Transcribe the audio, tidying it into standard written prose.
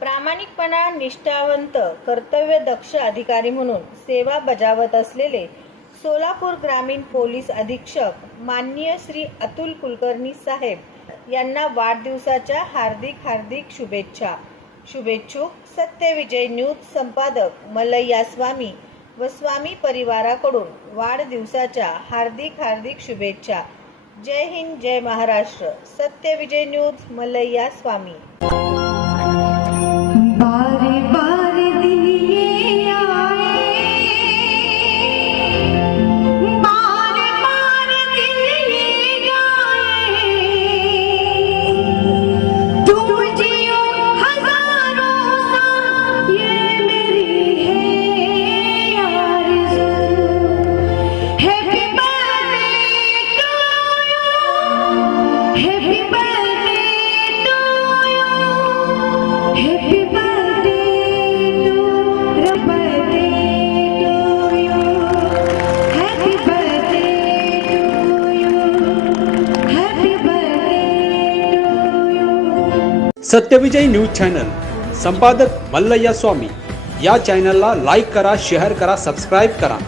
प्रामाणिकपणा, निष्ठावंत, कर्तव्यदक्ष अधिकारी म्हणून सेवा बजावत असलेले सोलापूर ग्रामीण पोलीस अधीक्षक माननीय श्री अतुल कुलकर्णी साहेब यांना वाढदिवसाच्या हार्दिक शुभेच्छा। शुभेच्छुक सत्यविजय न्यूज संपादक मल्लय्या स्वामी व स्वामी परिवाराकडून वाढदिवसाच्या हार्दिक शुभेच्छा। जय हिंद, जय महाराष्ट्र। सत्यविजय न्यूज, मल्लय्या स्वामी। बारी बारी दिए आए, बारी बारी दिए जाए, तुम जियो हजारों साल, ये मेरी है आरज़ू। Happy birthday to you, happy birthday to you, happy Satyavijay news channel संपादक मल्लय्या स्वामी या चॅनलला लाईक करा, शेअर करा, सबस्क्राईब करा।